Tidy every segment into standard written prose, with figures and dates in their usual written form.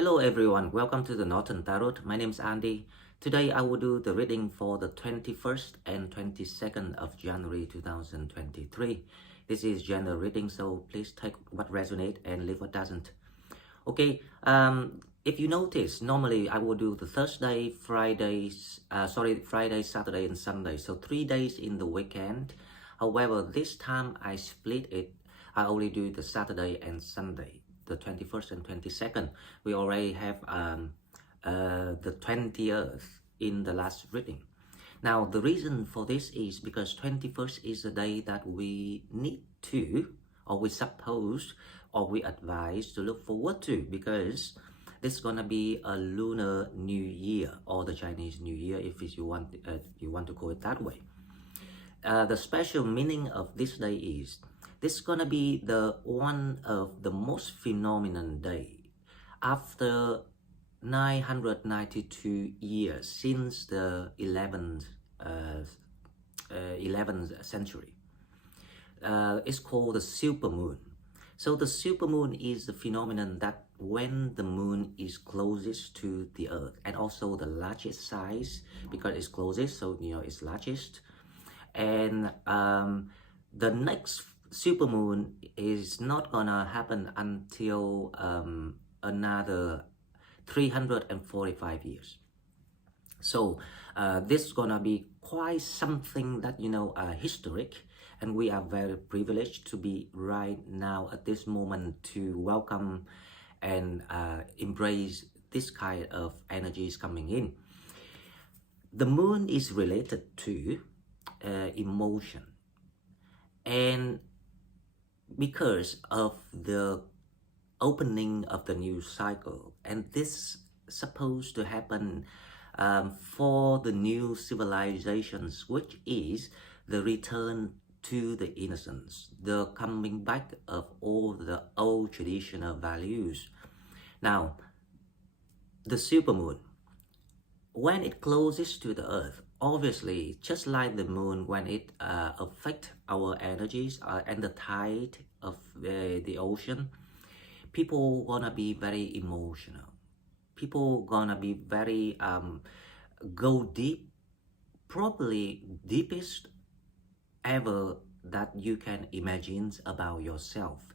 Hello everyone, welcome to the Northern Tarot. My name is Andy. Today I will do the reading for the 21st and 22nd of January 2023. This is general reading, so please take what resonates and leave what doesn't. Okay, if you notice, normally I will do the Thursday, Friday, Saturday and Sunday. So 3 days in the weekend. However, this time I split it. I only do the Saturday and Sunday. The 21st and 22nd, we already have the 20th in the last reading. Now, the reason for this is because 21st is the day that we need to, or we suppose, or we advise to look forward to, because this is gonna be a Lunar New Year, or the Chinese New Year, if you want to call it that way. The special meaning of this day is this is gonna be the one of the most phenomenal day after 992 years since the 11th century. It's called the supermoon. So the supermoon is the phenomenon that when the moon is closest to the earth, and also the largest size because it's closest, so it's largest. And the next supermoon is not gonna happen until another 345 years. So this is gonna be quite something that historic, and we are very privileged to be right now at this moment to welcome and embrace this kind of energies coming in. The moon is related to emotion, and because of the opening of the new cycle, and this supposed to happen for the new civilizations, which is the return to the innocence, the coming back of all the old traditional values. Now, the supermoon, when it closes to the earth, obviously, just like the moon, when it affects our energies and the tide of the ocean, people gonna be very emotional. People gonna be very go deep, probably deepest ever that you can imagine about yourself,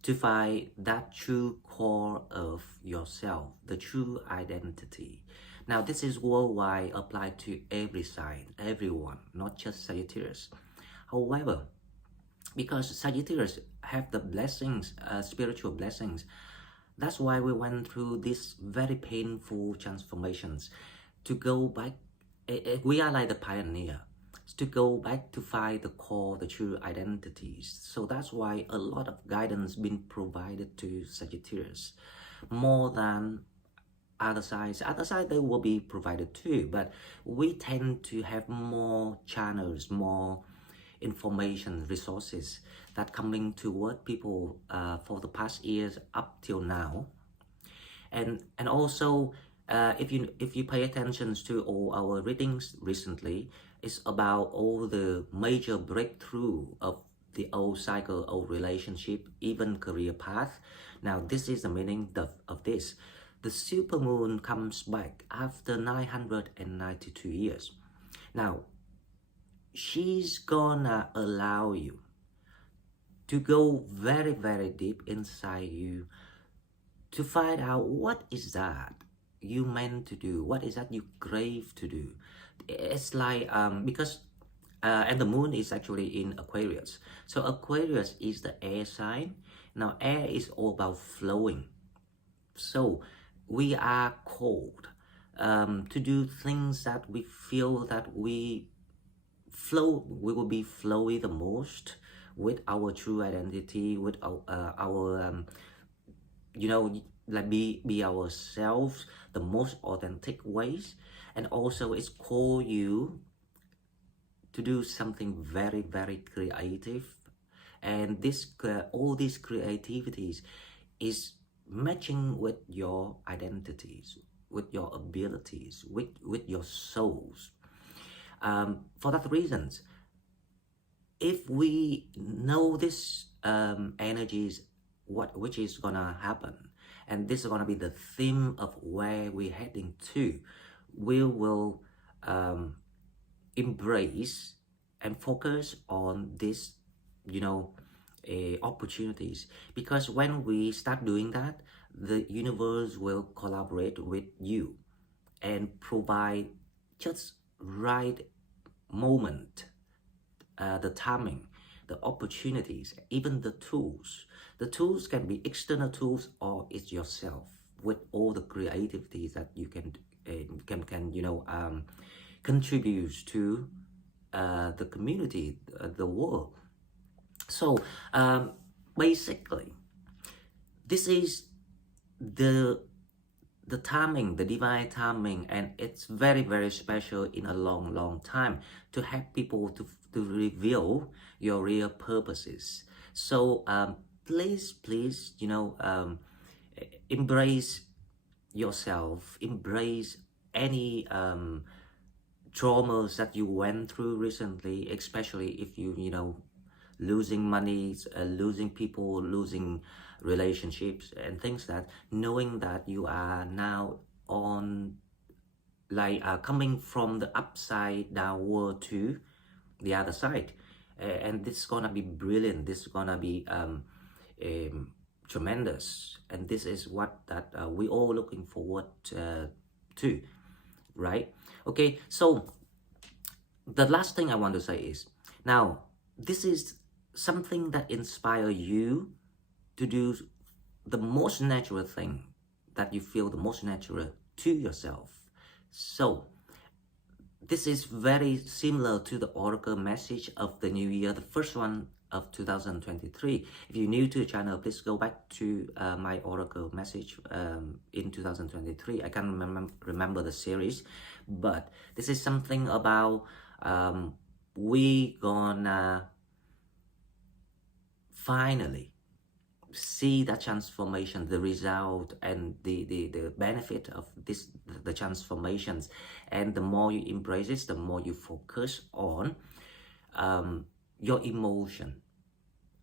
to find that true core of yourself, the true identity. Now, this is worldwide, applied to every sign, everyone, not just Sagittarius. However, because Sagittarius have the blessings, spiritual blessings, that's why we went through these very painful transformations to go back. We are like the pioneer, to go back to find the core, the true identities. So that's why a lot of guidance been provided to Sagittarius, more than other sides. Other side they will be provided too, but we tend to have more channels, more information, resources that coming toward people for the past years up till now. And also if you pay attention to all our readings recently, it's about all the major breakthrough of the old cycle, old relationship, even career path. Now, this is the meaning of this. The supermoon comes back after 992 years. Now, she's gonna allow you to go very, very deep inside you to find out what is that you meant to do, what is that you crave to do. It's like because and the moon is actually in Aquarius. So Aquarius is the air sign. Now, air is all about flowing. So we are called to do things that we feel that we will be flowy the most with our true identity, with our like be ourselves, the most authentic ways. And also it's call you to do something very, very creative, and this all these creativities is matching with your identities, with your abilities, with your souls. For that reasons, if we know this energies, which is gonna happen, and this is going to be the theme of where we're heading to. We will embrace and focus on this, opportunities, because when we start doing that, the universe will collaborate with you and provide just right moment, the timing, the opportunities, even the tools. The tools can be external tools or it's yourself with all the creativities that you can contribute to the community, the world. So basically, this is the timing, the divine timing, and it's very, very special in a long time to help people to reveal your real purposes. So please, embrace yourself, embrace any traumas that you went through recently, especially if you losing money, losing people, losing relationships and things, that knowing that you are now on coming from the upside down world to the other side, and this is gonna be brilliant, this is gonna be tremendous, and this is what that we all looking forward to, right? Okay, so the last thing I want to say is, now this is something that inspire you to do the most natural thing that you feel the most natural to yourself. So this is very similar to the oracle message of the new year, the first one of 2023. If you're new to the channel, please go back to my oracle message in 2023. I can't remember the series, but this is something about we gonna finally see that transformation, the result and the benefit of this, the transformations. And the more you embrace it, the more you focus on your emotion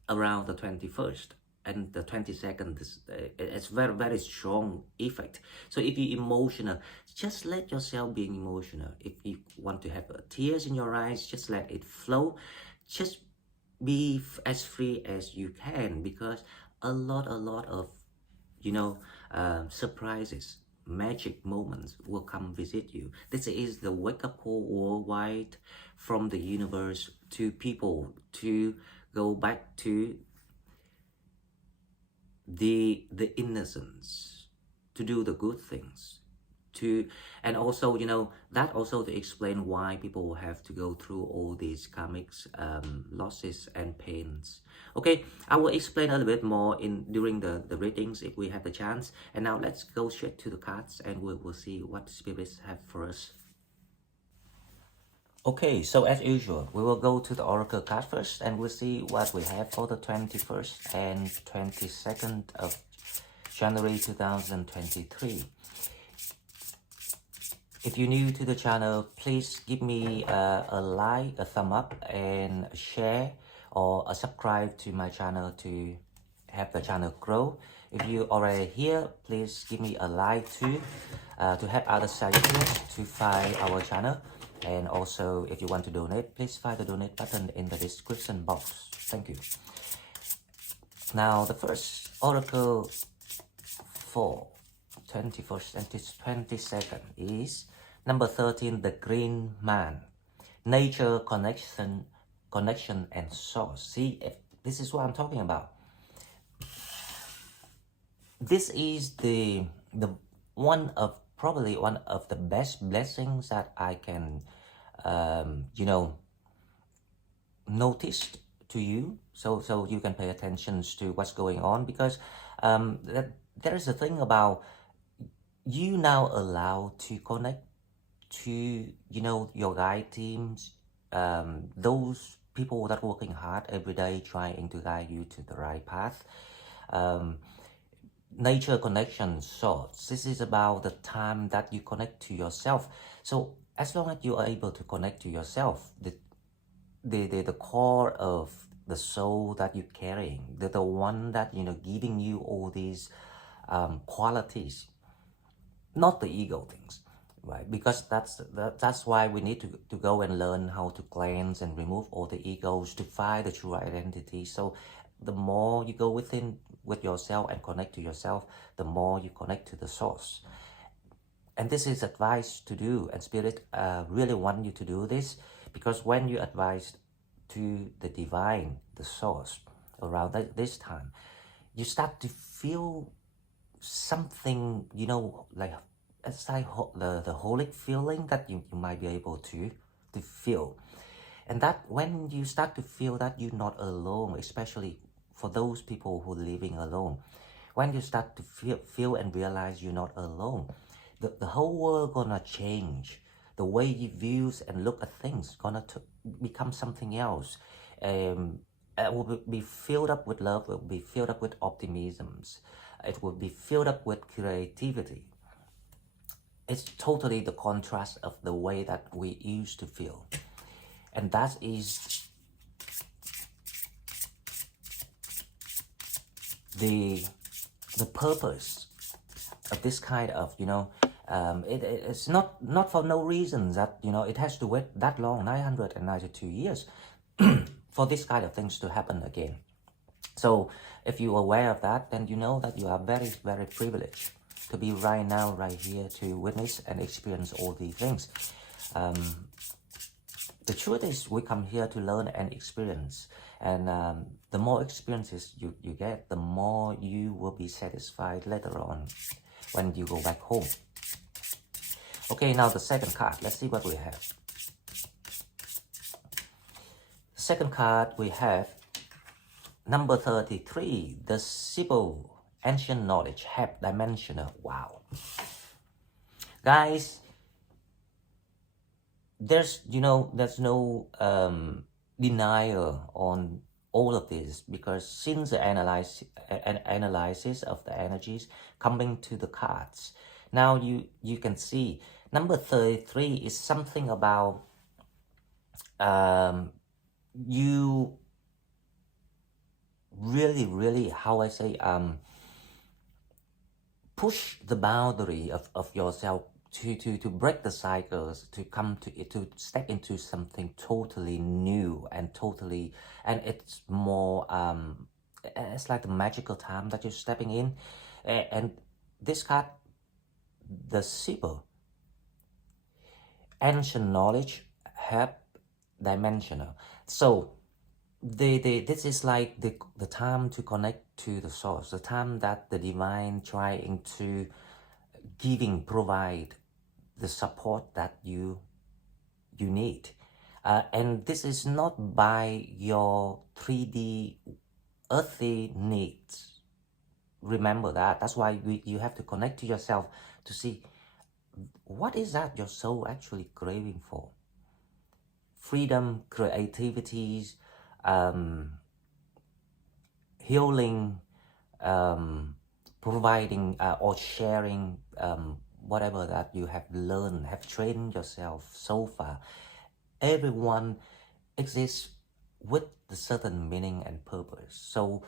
around the 21st and the 22nd. It's very, very strong effect. So if you're emotional, just let yourself be emotional. If you want to have tears in your eyes, just let it flow. Just be as free as you can, because a lot of surprises, magic moments will come visit you. This is the wake-up call worldwide from the universe to people to go back to the innocence, to do the good things, and also that also to explain why people have to go through all these karmic losses and pains. Okay, I will explain a little bit more during the readings if we have the chance. And now let's go straight to the cards and we'll see what spirits have for us. Okay, so as usual, we will go to the oracle card first and we'll see what we have for the 21st and 22nd of January 2023. If you're new to the channel, please give me a like, a thumb up, and a share or a subscribe to my channel to help the channel grow. If you already here, please give me a like too, to help other Sagittarius to find our channel. And also, if you want to donate, please find the donate button in the description box. Thank you. Now, the first oracle for 21st and 22nd is number 13, the Green Man. Nature, connection and source. See, this is what I'm talking about. This is the probably one of the best blessings that I can notice to you, so you can pay attention to what's going on, because there is a thing about you now allowed to connect to your guide teams, those people that are working hard every day trying to guide you to the right path. Nature connection source. This is about the time that you connect to yourself. So as long as you are able to connect to yourself, the core of the soul that you're carrying, the one that giving you all these qualities, not the ego things, right? Because that's why we need to go and learn how to cleanse and remove all the egos to find the true identity. So the more you go within with yourself and connect to yourself, the more you connect to the source. And this is advice to do, and Spirit really want you to do this, because when you advise to the divine, the source, around this time, you start to feel something, you know, like it's like the holic feeling that you might be able to feel. And that when you start to feel that you're not alone, especially for those people who are living alone, when you start to feel and realize you're not alone, the whole world gonna change. The way you view and look at things gonna become something else. It will be filled up with love, it will be filled up with optimisms, it will be filled up with creativity. It's totally the contrast of the way that we used to feel. And that is the purpose of this kind of, you know, it's not for no reason that, you know, it has to wait that long, 992 years for this kind of things to happen again. So if you're aware of that, then you know that you are very, very privileged to be right now, right here, to witness and experience all these things. The truth is, we come here to learn and experience. And the more experiences you get, the more you will be satisfied later on when you go back home. Okay, now the second card. Let's see what we have. Second card we have number 33, the Sibyl, ancient knowledge, half dimensional. Wow. Guys, there's no denial on all of this, because since the analysis of the energies coming to the cards, now you can see number 33 is something about you really, how I say, push the boundary of yourself to break the cycles, to come to step into something totally new and it's more it's like the magical time that you're stepping in. And this card, the Sibyl, ancient knowledge, half dimensional. So this is like the time to connect to the source, the time that the divine trying to provide the support that you need. And this is not by your 3D earthly needs. Remember that. That's why you have to connect to yourself to see what is that your soul actually craving for. Freedom, creativities, healing, providing or sharing whatever that you have learned, have trained yourself so far. Everyone exists with a certain meaning and purpose. So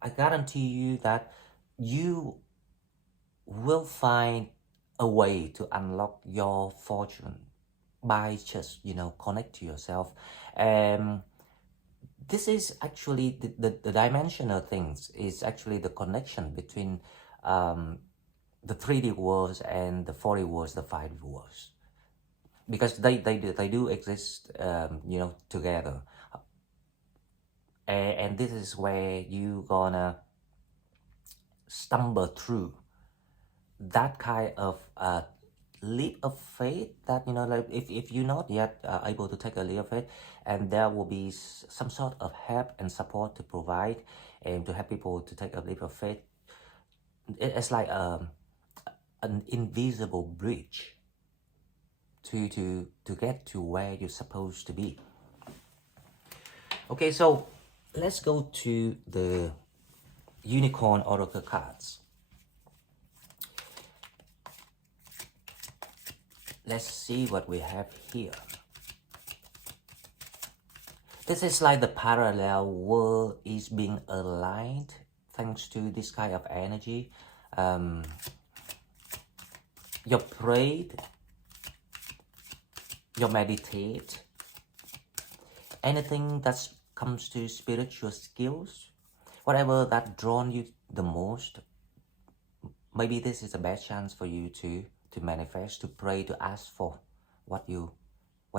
I guarantee you that you will find a way to unlock your fortune by just, connect to yourself. This is actually the dimensional things is actually the connection between the 3D worlds and the 4D worlds, the 5D worlds, because they do exist, together. And this is where you gonna stumble through that kind of leap of faith that, like if you're not yet able to take a leap of faith, and there will be some sort of help and support to provide and to help people to take a leap of faith. It's like an invisible bridge to get to where you're supposed to be. Okay, so let's go to the Unicorn Oracle cards. Let's see what we have here. This is like the parallel world is being aligned thanks to this kind of energy. You prayed, you meditate, anything that comes to spiritual skills, whatever that drawn you the most, maybe this is the best chance for you to manifest, to pray, to ask for what you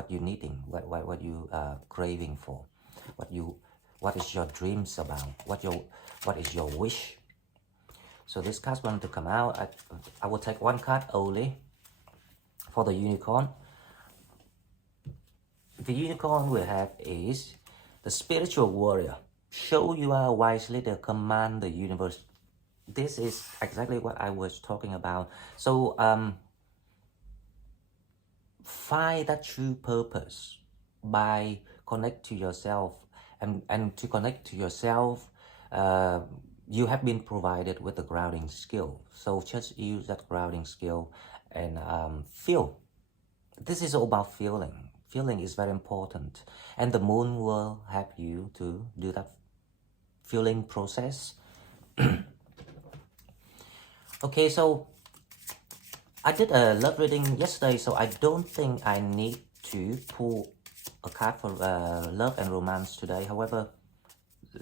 needing, what you craving for, what is your dreams about, what is your wish. So this card's going to come out. I will take one card only for the unicorn. The unicorn we have is the spiritual warrior. Show you are a wise leader, command the universe. This is exactly what I was talking about. So find that true purpose by connect to yourself, and to connect to yourself, you have been provided with the grounding skill. So just use that grounding skill and feel. This is all about feeling. Feeling is very important, and the moon will help you to do that feeling process. Okay, so I did a love reading yesterday, so I don't think I need to pull a card for love and romance today. However,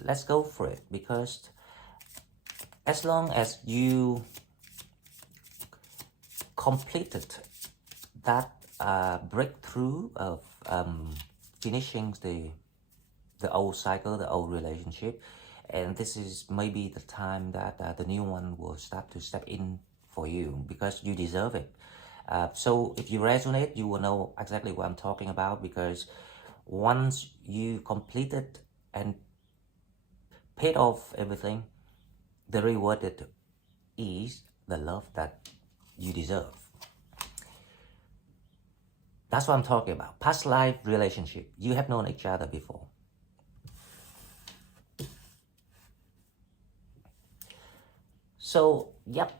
let's go for it, because as long as you completed that breakthrough of finishing the old cycle, the old relationship, and this is maybe the time that the new one will start to step in for you, because you deserve it. So if you resonate, you will know exactly what I'm talking about, because once you completed and paid off everything, the rewarded is the love that you deserve. That's what I'm talking about. Past life relationship. You have known each other before. So, yep.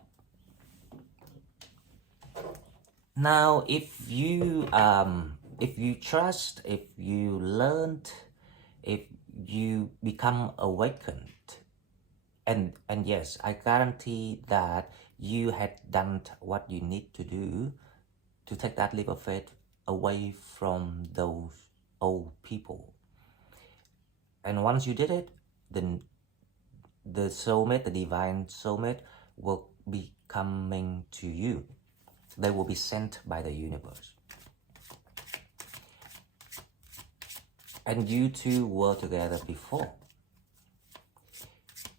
Now, if you trust, if you learned, if you become awakened, and yes, I guarantee that you had done what you need to do to take that leap of faith away from those old people. And once you did it, then the soulmate, the divine soulmate, will be coming to you. They will be sent by the universe. And you two were together before.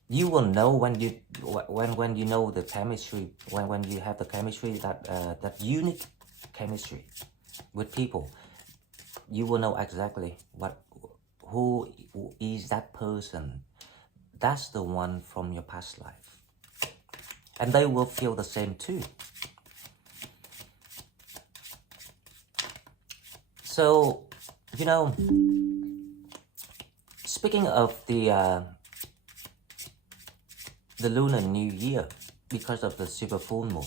You will know when you know the chemistry, when you have the chemistry, that unique chemistry with people. You will know exactly who is that person. That's the one from your past life. And they will feel the same too. So, you know, speaking of the Lunar New Year, because of the super moon,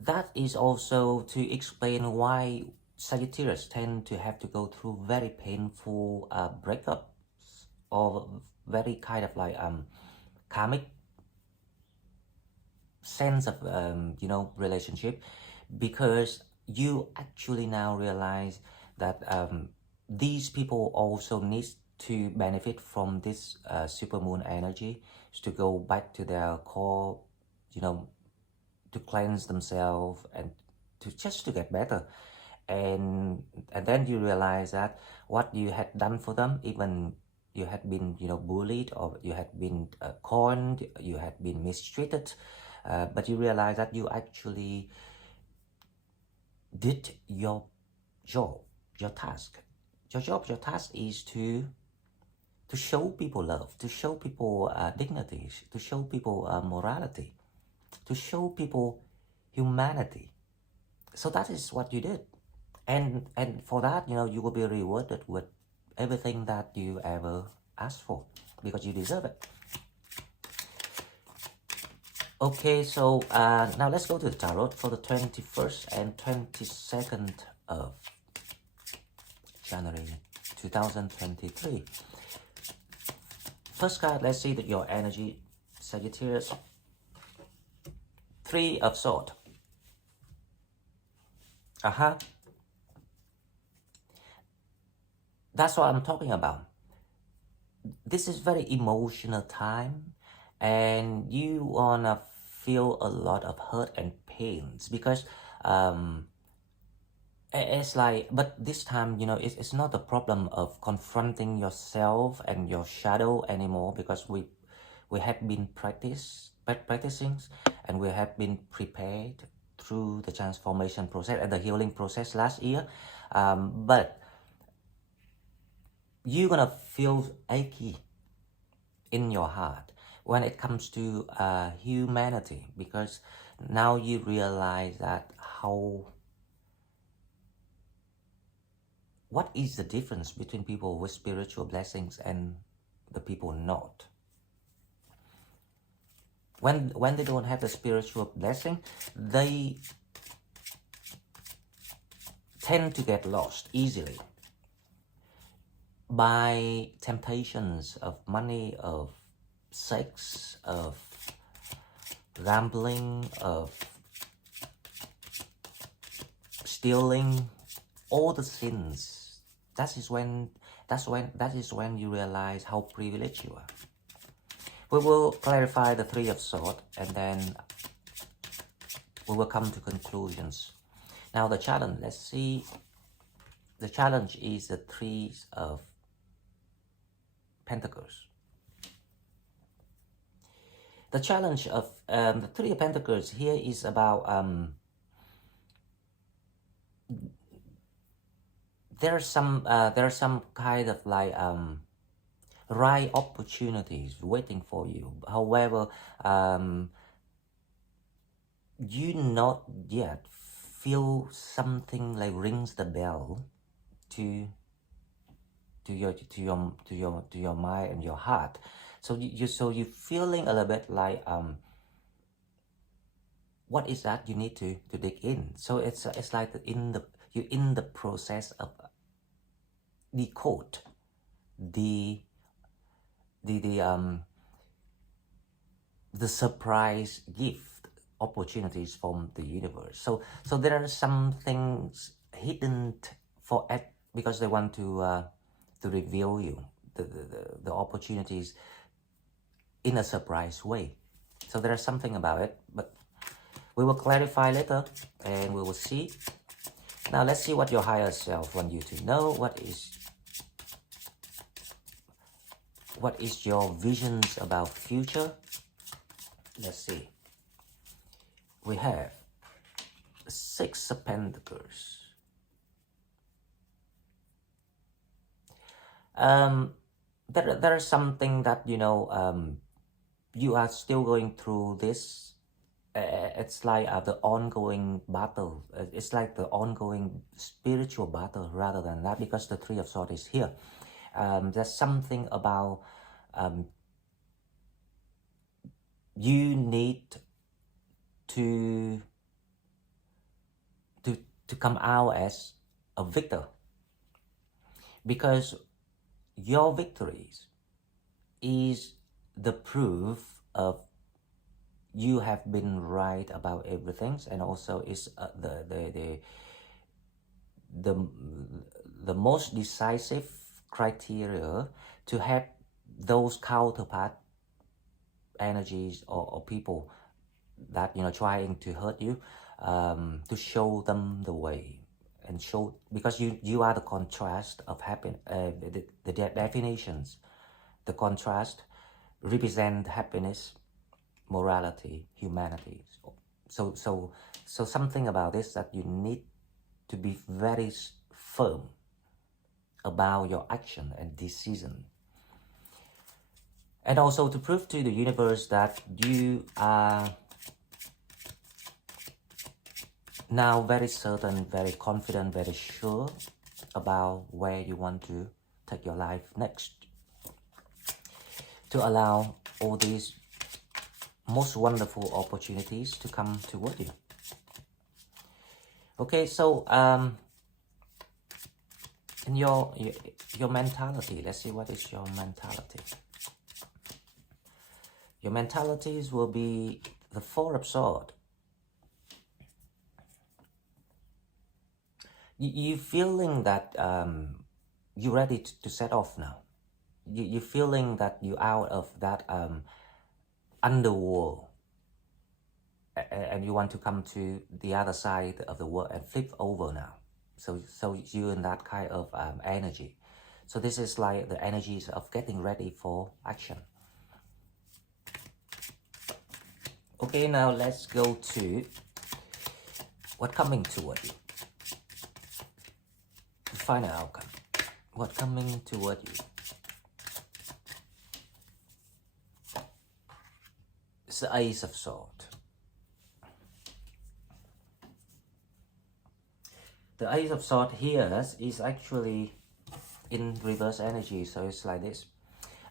that is also to explain why Sagittarius tend to have to go through very painful breakups, or very kind of like karmic sense of relationship, because you actually now realize that these people also need to benefit from this supermoon energy, to go back to their core, to cleanse themselves and to get better. And then you realize that what you had done for them, even you had been bullied, or you had been conned, you had been mistreated, but you realize that you actually did your job, your task. Your task is to show people love, to show people dignity, to show people morality, to show people humanity. So that is what you did, and for that, you will be rewarded with everything that you ever asked for, because you deserve it. Okay, so now let's go to the tarot for the 21st and 22nd of January 2023. First card, let's see that your energy, Sagittarius. Three of Swords. That's what I'm talking about. This is very emotional time, and you wanna feel a lot of hurt and pains because it's like, but this time, you know, it's not a problem of confronting yourself and your shadow anymore, because we have been practicing, and we have been prepared through the transformation process and the healing process last year. But you're gonna feel achy in your heart when it comes to humanity, because now you realize that what is the difference between people with spiritual blessings and the people not. When they don't have the spiritual blessing, they tend to get lost easily by temptations of money, of sex, of gambling, of stealing, all the sins. That is when you realize how privileged you are. We will clarify the Three of Swords, and then we will come to conclusions. Now the challenge, let's see. The challenge is the Three of Pentacles. The challenge of the Three of Pentacles here is about there's some kind of like right opportunities waiting for you. However, you not yet feel something like rings the bell to your mind and your heart. So you're feeling a little bit like what is that you need to dig in. So it's like you're in the process of decode the surprise gift opportunities from the universe. So there are some things hidden for it, because they want to reveal you the opportunities in a surprise way. So there is something about it, but we will clarify later, and we will see. Now let's see what your higher self wants you to know. What is your visions about future? Let's see. We have Six of Pentacles. There is something that, you know, you are still going through this. It's like the ongoing battle. It's like the ongoing spiritual battle rather than that, because the Three of Swords is here. There's something about you need to come out as a victor, because your victories is the proof of you have been right about everything, and also is the most decisive criteria to have those counterpart energies or people that, you know, trying to hurt you, to show them the way, and show, because you are the contrast of happiness. The definitions, the contrast represent happiness, morality, humanity. So something about this, that you need to be very firm about your action and decision, and also to prove to the universe that you are now very certain, very confident, very sure about where you want to take your life next, to allow all these most wonderful opportunities to come toward you. Okay, so in your mentality, let's see what is your mentality. Your mentalities will be the Four of Swords. You feeling that you're ready to set off now. You feeling that you're out of that underworld, and you want to come to the other side of the world and flip over now. So you're in that kind of energy. So this is like the energies of getting ready for action. Okay, now let's go to what coming toward you. The final outcome. What coming toward you. It's the Ace of Swords. The Ace of Swords here is actually in reverse energy, so it's like this.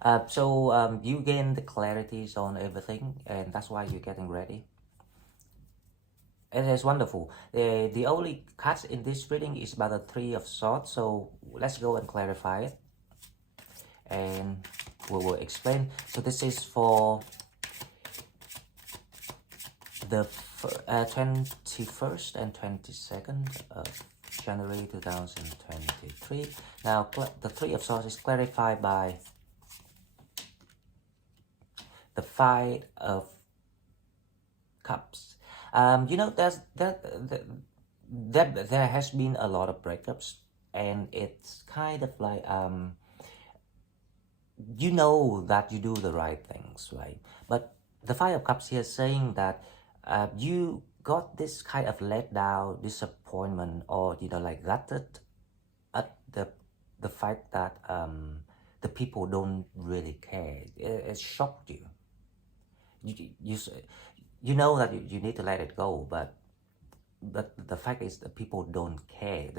You gain the clarities on everything, and that's why you're getting ready. It is wonderful. The only cards in this reading is about the Three of Swords, so let's go and clarify it. And we will explain. So this is for the 21st and 22nd of January 2023. Now, the Three of Swords is clarified by the Five of Cups. You know, there has been a lot of breakups, and it's kind of like you know that you do the right things, right? But the Five of Cups here is saying that you got this kind of let down, disappointment, or like gutted at the fact that the people don't really care. It shocked you. You know that you need to let it go, but the fact is that people don't care.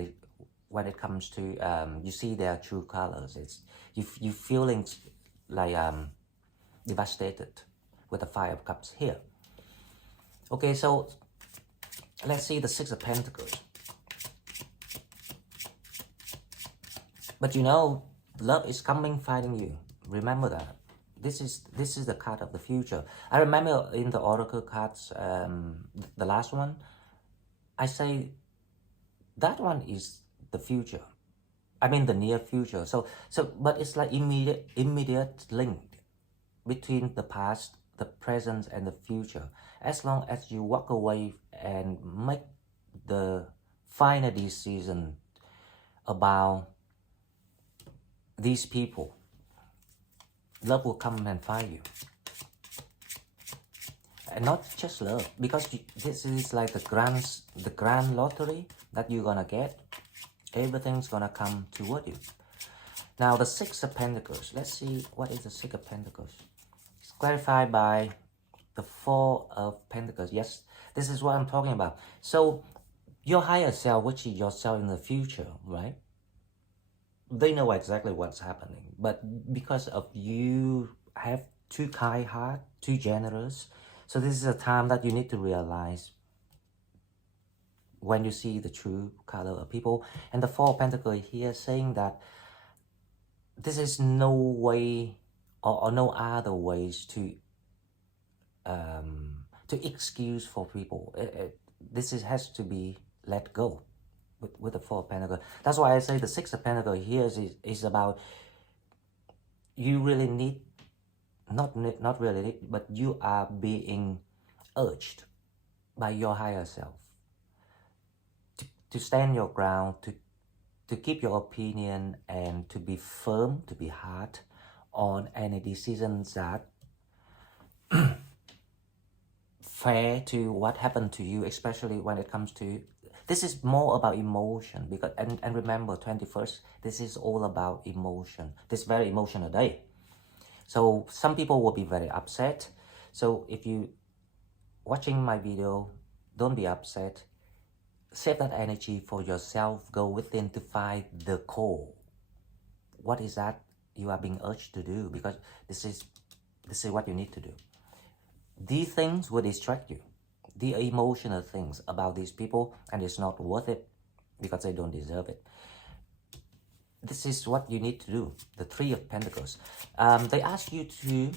When it comes to you see their true colors, it's you feeling like devastated with the Five of Cups here. Okay, so let's see the Six of Pentacles. But you know, love is coming, finding you. Remember that. This is the card of the future. I remember in the oracle cards, the last one, I say that one is the future. I mean the near future. But it's like immediate link between the past, the present, and the future. As long as you walk away and make the final decision about these people, love will come and find you. And not just love, because this is like the grand lottery that you're gonna get. Everything's gonna come toward you. Now the Six of Pentacles. Let's see what is the Six of Pentacles. It's clarified by the Four of Pentacles. Yes, this is what I'm talking about. So your higher self, which is yourself in the future, right? They know exactly what's happening, but because of you have too kind heart, too generous, so this is a time that you need to realize when you see the true color of people. And the Four of Pentacles here saying that this is no way or no other ways to excuse for people. This has to be let go with the Four of Pentacles. That's why I say the Six of Pentacles here is about you really need, not really need, but you are being urged by your higher self to stand your ground, to keep your opinion, and to be firm, to be hard on any decisions that fair to what happened to you, especially when it comes to, this is more about emotion, because and remember 21st, this is all about emotion. This very emotional day. So some people will be very upset. So if you watching my video, don't be upset. Save that energy for yourself. Go within to find the core. What is that you are being urged to do? Because this is what you need to do. These things will distract you. The emotional things about these people, and it's not worth it because they don't deserve it. This is what you need to do. The Three of Pentacles. They ask you to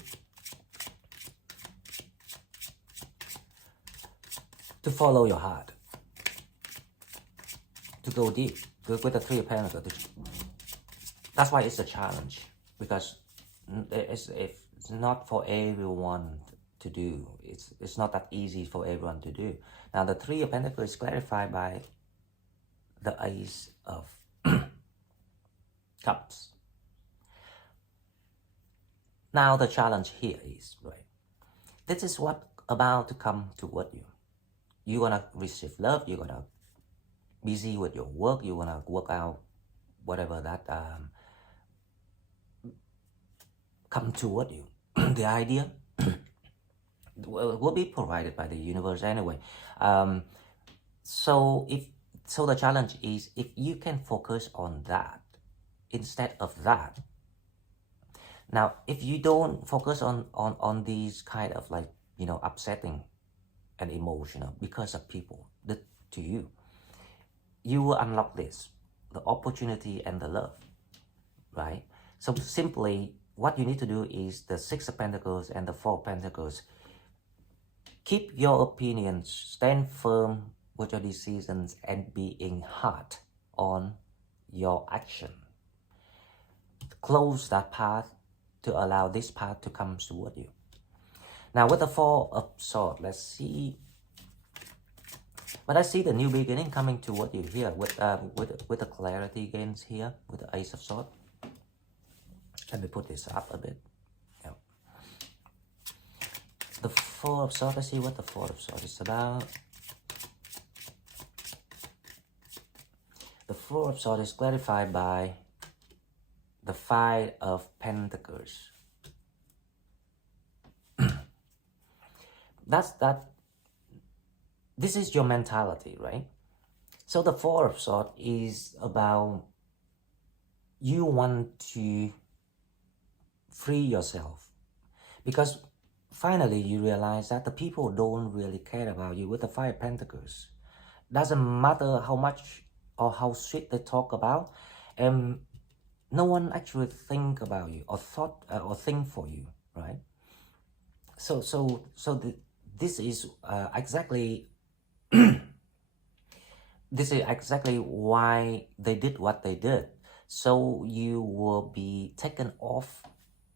to follow your heart, to go deep. With the Three of Pentacles, that's why it's a challenge, because it's not for everyone to do. It's not that easy for everyone to do. Now the Three of Pentacles is clarified by the Ace of Cups. Now the challenge here is, right, this is what about to come toward you. You're gonna receive love, you're gonna busy with your work, you're gonna work out whatever that come toward you. The idea will be provided by the universe anyway. So the challenge is, if you can focus on that instead of that. Now, if you don't focus on these kind of, like, you know, upsetting and emotional because of people to you, you will unlock this, the opportunity and the love, right? So simply, what you need to do is the Six of Pentacles and the Four of Pentacles. Keep your opinions, stand firm with your decisions, and being hard on your action. Close that path to allow this path to come toward you. Now with the Four of Swords, let's see. But I see the new beginning coming toward you here with the clarity gains here with the Ace of Swords. Let me put this up a bit. Yeah. The Four of Swords, let's see what the Four of Swords is about. The Four of Swords is clarified by the Five of Pentacles. This is your mentality, right? So the Four of Swords is about you want to free yourself, because finally you realize that the people don't really care about you. With the Five of Pentacles, doesn't matter how much or how sweet they talk about, no one actually think about you or thought or think for you, right? This is exactly this is exactly why they did what they did. So you will be taken off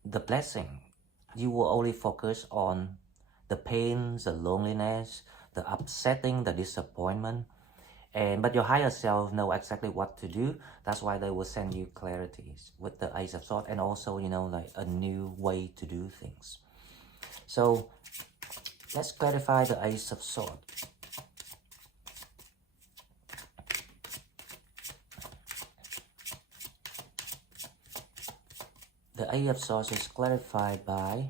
the blessing. You will only focus on the pain, the loneliness, the upsetting, the disappointment. But your higher self know exactly what to do. That's why they will send you clarities with the Ace of Swords, and also, you know, like a new way to do things. So let's clarify the Ace of Swords. The Ace of Swords is clarified by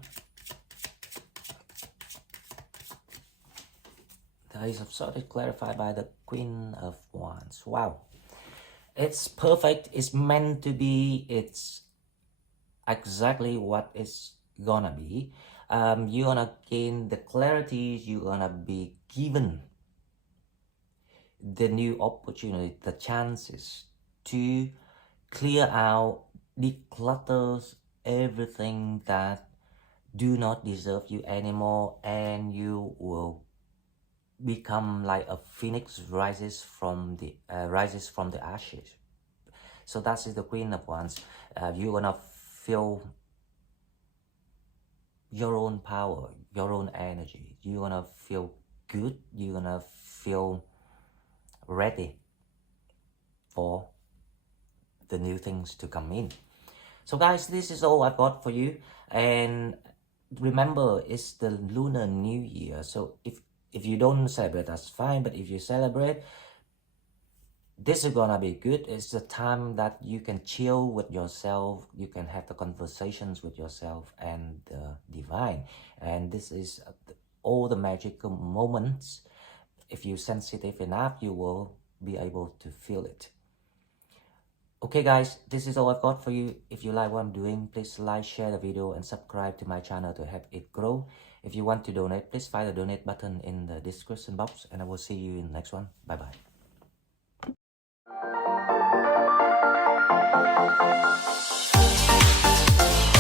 the Ace of Swords is clarified by the Queen of Wands. Wow, it's perfect. It's meant to be. It's exactly what it's gonna be. You're gonna gain the clarity. You're gonna be given the new opportunity, the chances to clear out, declutter everything that do not deserve you anymore, and you will become like a phoenix rises from the ashes. So that's the Queen of Wands. You're gonna feel your own power, your own energy. You're gonna feel good. You're gonna feel ready for the new things to come in. So guys, this is all I've got for you. And remember, it's the Lunar New Year. So if you don't celebrate, that's fine. But if you celebrate, this is gonna be good. It's the time that you can chill with yourself. You can have the conversations with yourself and the divine. And this is all the magical moments. If you're sensitive enough, you will be able to feel it. Okay guys, this is all I've got for you. If you like what I'm doing, please like, share the video, and subscribe to my channel to help it grow. If you want to donate, please find the donate button in the description box, and I will see you in the next one. Bye bye.